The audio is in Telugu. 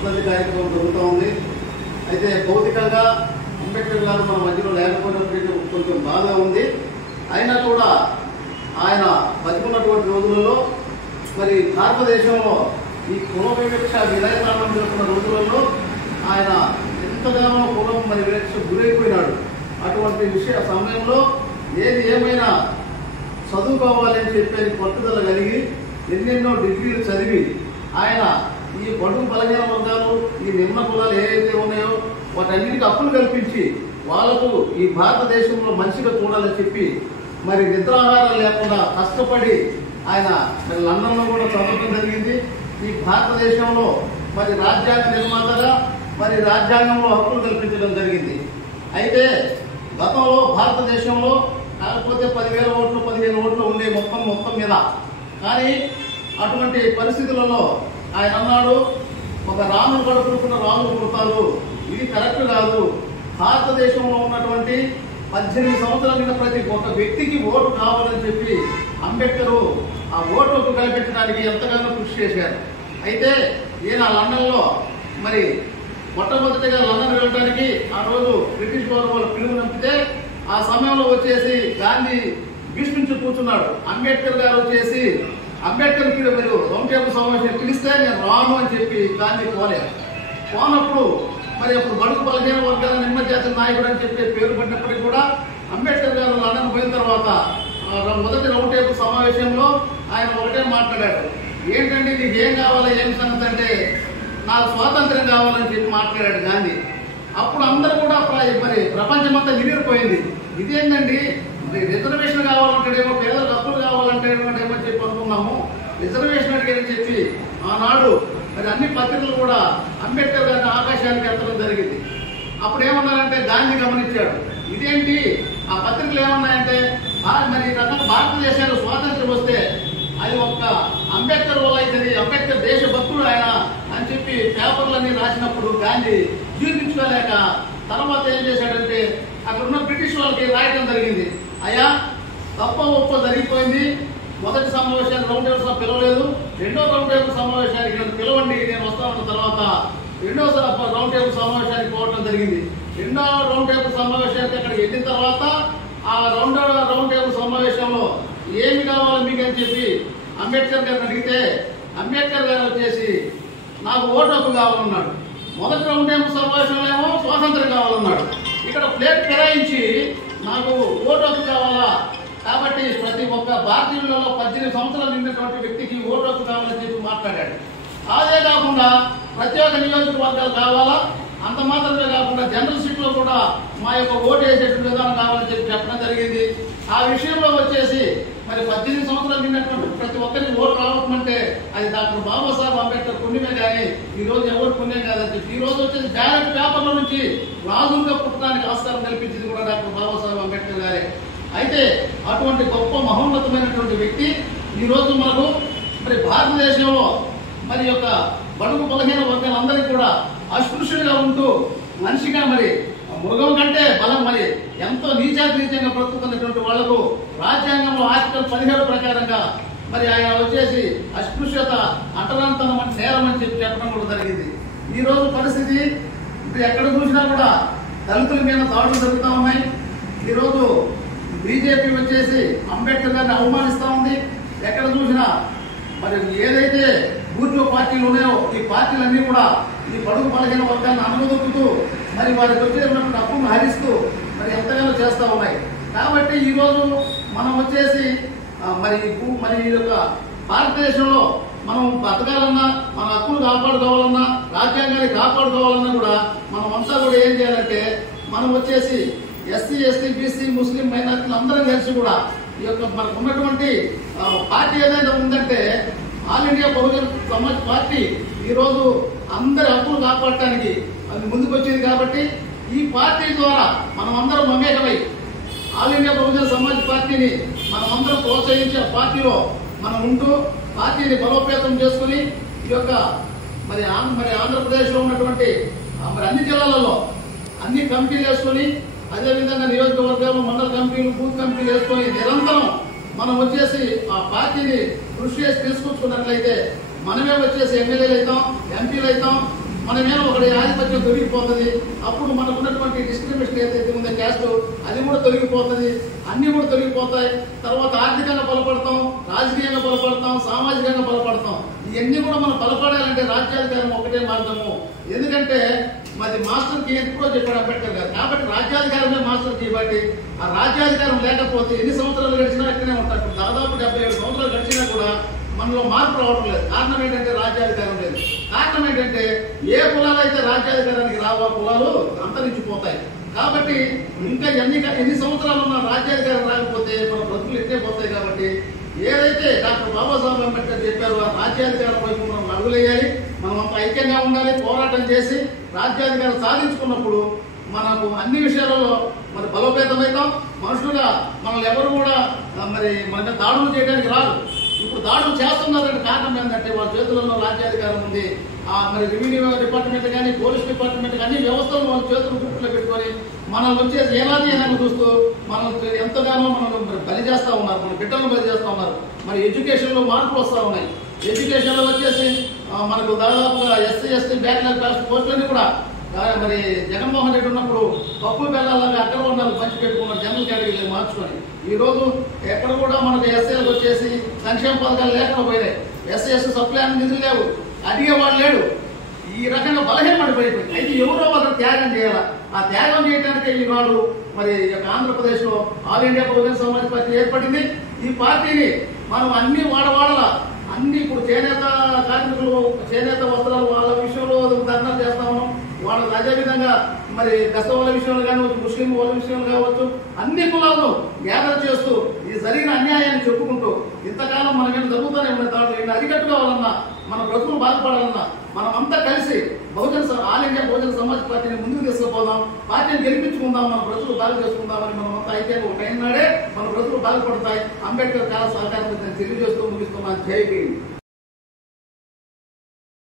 వర్ధంతి కార్యక్రమం జరుగుతూ ఉంది. అయితే భౌతికంగా అంబేద్కర్ గారు మన మధ్యలో లేకపోయినప్పటికీ కొంచెం బాగా ఉంది. అయినా కూడా ఆయన బతికున్నటువంటి రోజులలో మరి భారతదేశంలో ఈ కుల వివక్ష విలయతాండం జరుగుతున్న రోజులలో ఆయన ఎంతగానో కులం మరి వివక్ష గురైపోయినాడు. అటువంటి సమయంలో ఏది ఏమైనా చదువుకోవాలని చెప్పేది పట్టుదల కలిగి ఎన్నెన్నో డిగ్రీలు చదివి ఆయన ఈ బడుగు బలహీన వర్గాలు ఈ నిమ్న కులాలు ఏవైతే ఉన్నాయో వాటన్నిటికీ అప్పులు కల్పించి వాళ్లకు ఈ భారతదేశంలో మంచిగా చూడాలని చెప్పి మరి నిద్రాహారాలు లేకుండా కష్టపడి ఆయన మరి లండన్లో కూడా చదవడం జరిగింది. ఈ భారతదేశంలో మరి రాజ్యాంగ నిర్మాతగా మరి రాజ్యాంగంలో హక్కులు కల్పించడం జరిగింది. అయితే గతంలో భారతదేశంలో కాకపోతే 10,000 ఓట్లు 15 ఓట్లు ఉండే మొత్తం మీద. కానీ అటువంటి పరిస్థితులలో ఆయన అన్నాడు, ఒక రాముడు కడుపుకున్న రాముడు పుడతారు, ఇది కరెక్ట్ కాదు. భారతదేశంలో ఉన్నటువంటి 18 సంవత్సరాల మీద ప్రతి ఒక్క వ్యక్తికి ఓటు కావాలని చెప్పి అంబేద్కర్ ఆ ఓటు హక్కు కల్పించడానికి ఎంతగానో కృషి చేశారు. అయితే ఈయన లండన్లో మరి మొట్టమొదటిగా లండన్ వెళ్ళడానికి ఆ రోజు బ్రిటిష్ గవర్నమెంట్ పిలుపు నంపితే ఆ సమయంలో వచ్చేసి గాంధీ బీచ్ నుంచి కూర్చున్నాడు. అంబేద్కర్ గారు వచ్చేసి అంబేద్కర్ మీరు రౌండ్ టేబుల్ సమావేశం పిలిస్తే నేను రాను అని చెప్పి గాంధీ పోనప్పుడు మరి అప్పుడు బడుగు బలహీన వర్గాల నిమ్న జాతి నాయకుడు అని చెప్పి పేరు పడినప్పటికీ కూడా అంబేద్కర్ గారు లండన్ పోయిన తర్వాత మొదటి రౌండ్ టేబుల్ సమావేశంలో ఆయన ఒకటే మాట్లాడాడు, ఏంటంటే నీకు ఏం కావాలి ఏం సంగతి అంటే నాకు స్వాతంత్ర్యం కావాలని చెప్పి మాట్లాడాడు గాంధీ. అప్పుడు అందరూ కూడా మరి ప్రపంచమంతా నిలిరిపోయింది. ఇదేంటండి రిజర్వేషన్ కావాలంటాడేమో, పేదలకు హక్కులు కావాలంటాడేమో చెప్పి అనుకున్నాము, రిజర్వేషన్ అడిగారని చెప్పి ఆనాడు మరి అన్ని పత్రికలు కూడా అంబేద్కర్ గారిని ఆకాశానికి ఎత్తడం జరిగింది. అప్పుడు ఏమన్నారంటే గాంధీ గమనించాడు, ఇదేంటి ఆ పత్రికలు ఏమన్నాయంటే మరి రకంగా భారతదేశానికి స్వాతంత్ర్యం వస్తే అది ఒక్క అంబేద్కర్ వల్ల అవుతుంది, అంబేద్కర్ దేశభక్తుడు ఆయన అని చెప్పి పేపర్లన్నీ రాసినప్పుడు గాంధీ జీర్ణించుకోలేక తర్వాత ఏం చేశాడంటే అక్కడ ఉన్న బ్రిటిష్ వాళ్ళకి రాయటం జరిగింది, అయ్యా తప్ప ఒప్ప జరిగిపోయింది, మొదటి సమావేశానికి రౌండ్ టేబుల్ పిలవలేదు, రెండో రౌండ్ టేబుల్ సమావేశానికి నన్ను పిలవండి నేను వస్తామన్న తర్వాత రెండో రౌండ్ టేబుల్ సమావేశానికి పోవడం జరిగింది. రెండో రౌండ్ టేబుల్ సమావేశానికి అక్కడికి వెళ్ళిన తర్వాత ఆ రౌండ్ టేబుల్ సమావేశంలో ఏమి కావాలో మీకు అని చెప్పి అంబేద్కర్ గారిని అడిగితే అంబేద్కర్ గారు వచ్చేసి నాకు ఓటు హక్కు కావాలన్నాడు. మొదటి రౌండ్ టేబుల్ సమావేశంలో ఏమో స్వాతంత్రం కావాలన్నాడు. ఇక్కడ ప్లేట్ ఫిరాయించి నాకు ఓటు హక్కు కావాలా, కాబట్టి ప్రతి ఒక్క భారతీయులలో 18 సంవత్సరాలు నిండినటువంటి వ్యక్తికి ఓటు హక్కు కావాలని చెప్పి మాట్లాడాడు. అదే కాకుండా ప్రత్యేక నియోజకవర్గాలు కావాలా, అంత మాత్రమే కాకుండా జనరల్ సీట్లో కూడా మా యొక్క ఓటు వేసేటువంటి విధానం కావాలని చెప్పి చెప్పడం జరిగింది. ఆ విషయంలో వచ్చేసి మరి 18 సంవత్సరాలు నిన్నటువంటి ప్రతి ఒక్కరికి ఓటు రావడం అంటే అది డాక్టర్ బాబాసాహెబ్ అంబేద్కర్ పుణ్యమే కానీ ఈ రోజు ఎవరు పుణ్యం కాదని చెప్పి ఈ రోజు వచ్చేసి బ్యాలెట్ పేపర్ల నుంచి రాజులుగా పుట్టడానికి ఆస్కారం కల్పించింది కూడా డాక్టర్ బాబాసాహెబ్ అంబేద్కర్ గారే. అయితే అటువంటి గొప్ప మహోన్నతమైనటువంటి వ్యక్తి ఈ రోజు మనకు మరి భారతదేశంలో మరి యొక్క బడుగు బలహీన వర్గాలందరికీ కూడా అస్పృశ్యులుగా ఉంటూ మనిషిగా మరి మృగం కంటే బలం మరి ఎంతో నీచంగా బ్రతుకుతున్నటువంటి వాళ్లకు రాజ్యాంగంలో ఆర్టికల్ 17 ప్రకారంగా మరి ఆయన వచ్చేసి అస్పృశ్యత అంటరాంతనం అని నేరం అని చెప్పి చెప్పడం కూడా జరిగింది. ఈ రోజు పరిస్థితి ఎక్కడ చూసినా కూడా దళితుల మీద దాడులు జరుగుతూ ఉన్నాయి. ఈరోజు బీజేపీ వచ్చేసి అంబేద్కర్ గారిని అవమానిస్తూ ఉంది. ఎక్కడ చూసినా మరి ఏదైతే బూర్జో పార్టీలు ఉన్నాయో ఈ పార్టీలన్నీ కూడా ఈ బడుగు బలహీన వర్గాన్ని అనుమతిస్తూ మరి వారికి వచ్చేటువంటి హక్కును హరిస్తూ మరి ఎంతగానో చేస్తూ ఉన్నాయి. కాబట్టి ఈరోజు మనం వచ్చేసి మరి ఈ యొక్క భారతదేశంలో మనం బతకాలన్నా మన హక్కులు కాపాడుకోవాలన్నా రాజ్యాంగాన్ని కాపాడుకోవాలన్నా కూడా మనం అంతా కూడా ఏం చేయాలంటే మనం వచ్చేసి ఎస్సీ ఎస్టీ బీసీ ముస్లిం మైనారిటీలు అందరం కలిసి కూడా ఈ యొక్క మనకు ఉన్నటువంటి పార్టీ ఏదైనా ఉందంటే all India Bahujan Samaj party ఈరోజు అందరి హక్కులు కాపాడటానికి అది ముందుకు వచ్చింది. కాబట్టి ఈ పార్టీ ద్వారా మనం అందరం మమేకమై ఆల్ ఇండియా బహుజన సమాజ్ పార్టీని మనం అందరం ప్రోత్సహించే పార్టీలో మనం ఉంటూ పార్టీని బలోపేతం చేసుకుని ఈ యొక్క మరి ఆంధ్రప్రదేశ్లో ఉన్నటువంటి మరి అన్ని జిల్లాలలో అన్ని కమిటీలు వేసుకొని అదేవిధంగా నియోజకవర్గాలు మండల కమిటీలు బూత్ కమిటీలు వేసుకొని నిరంతరం మనం వచ్చేసి ఆ పార్టీని కృషి చేసి తీసుకొచ్చుకున్నట్లయితే మనమే వచ్చేసి ఎమ్మెల్యేలు అవుతాం, ఎంపీలు అవుతాం, మనమేమో ఒకటి ఆధిపత్యం తొలగిపోతుంది. అప్పుడు మనకు ఉన్నటువంటి డిస్క్రిమినేషన్ ఏదైతే ఉందో క్యాస్ట్ అది కూడా తొలగిపోతుంది. అన్నీ కూడా తొలగిపోతాయి. తర్వాత ఆర్థికంగా బలపడతాం, రాజకీయంగా బలపడతాం, సామాజికంగా బలపడతాం. ఇవన్నీ కూడా మనం బలపడాలంటే రాజ్యాధికారం ఒకటే మార్గము. ఎందుకంటే మరి మాస్టర్కి ఎప్పుడో చెప్పాడు అంబేద్కర్ గారు. కాబట్టి రాజ్యాధికారమే మాస్టర్కి. బట్టి ఆ రాజ్యాధికారం లేకపోతే ఎన్ని సంవత్సరాలు గడిచినా ఇక్కడే ఉంటారు. దాదాపు 77 సంవత్సరాలు గడిచినా కూడా మనలో మార్పు రావడం లేదు. కారణం ఏంటంటే రాజ్యాధికారం లేదు. కారణం ఏంటంటే ఏ కులాలు అయితే రాజ్యాధికారానికి రావో కులాలు అంతరించిపోతాయి. కాబట్టి ఇంకా ఎన్ని సంవత్సరాలు ఉన్న రాజ్యాధికారం రాకపోతే మన బ్రతుకులు ఎట్టే పోతాయి. కాబట్టి ఏదైతే డాక్టర్ బాబాసాహెబ్ అంబేద్కర్ చెప్పారో ఆ రాజ్యాధికారం వైపు మనం అడుగులేయాలి. మనం అంత ఐక్యంగా ఉండాలి. పోరాటం చేసి రాజ్యాధికారం సాధించుకున్నప్పుడు మనకు అన్ని విషయాలలో మరి బలోపేతమవుతాం. మనుషులుగా మనల్ని ఎవరు కూడా మరి మన మీద దాడులు చేయడానికి రాదు. ఇప్పుడు దాడులు చేస్తున్నారంటే కారణం ఏంటంటే వాళ్ళ చేతులలో రాజ్యాధికారం ఉంది. మరి రెవెన్యూ డిపార్ట్మెంట్ కానీ పోలీస్ డిపార్ట్మెంట్ కానీ వ్యవస్థలు వాళ్ళ చేతులు గుర్తులో పెట్టుకొని మనల్ని వచ్చేసి ఏనాది చూస్తూ మనల్ని ఎంతగానో మనల్ని మరి బలి చేస్తూ ఉన్నారు. మన బిడ్డలను బలి చేస్తూ ఉన్నారు. మరి ఎడ్యుకేషన్లో మార్పులు వస్తూ ఉన్నాయి. ఎడ్యుకేషన్లో వచ్చేసి మనకు దాదాపుగా ఎస్సీ ఎస్టీ బ్యాక్లాగ్ కాస్ట్ పోస్టులన్నీ కూడా మరి జగన్మోహన్ రెడ్డి ఉన్నప్పుడు పప్పులు బెల్లాలని అక్కడ ఉన్నారు పంచి పెట్టుకున్నారు జనరల్ కేటగిరీలు మార్చుకొని. ఈ రోజు ఎక్కడ కూడా మనకు ఎస్సీలకు వచ్చేసి సంక్షేమ పథకాలు లేకుండా పోయినాయి. ఎస్సీ ఎస్టీ సప్లై నిధులు లేవు, అడిగేవాడు లేడు. ఈ రకంగా బలహీనపడిపోయింది. అయితే ఎవరో ఒకరు త్యాగం చేయాలి. ఆ త్యాగం చేయడానికే ఈనాడు మరి ఆంధ్రప్రదేశ్ లో all India Bahujan Samaj party ఏర్పడింది. ఈ పార్టీని మనం అన్ని వాడవాడలా అన్ని ఇప్పుడు చేనేత కార్మికులు చేనేత వస్త్రాలు వాళ్ళ విషయంలో ధర్నా చేస్తా ఉన్నాం. వాళ్ళకి అదేవిధంగా మరి కస్తవాళ్ళ విషయంలో కావచ్చు, ముస్లిం వాళ్ళ విషయంలో కావచ్చు, అన్ని కులాలను గ్యాదర్ చేస్తూ ఇది జరిగిన అన్యాయాన్ని చెప్పుకుంటూ ఇంతకాలం మనం ఏం జరుగుతూనే ఉన్న దాంట్లో ఈయన అరికట్టుకోవాలన్నా మన బ్రతుకులు బాధపడాలన్నా మనం అంతా కలిసి ఆల్ ఇండియా బహుజన సమాజ్ పార్టీని ముందుకు తీసుకుపోదాం. పార్టీని గెలిపించుకుందాం. మన బ్రతుకులు బాగా చేసుకుందామని మనం అంతా అయితే ఒక టైం నాడే మన బ్రతుకులు బాగుపడతాయి. అంబేద్కర్ కాల సహకారం తెలియజేస్తూ ముగిస్తున్నాను. జై భీమ్.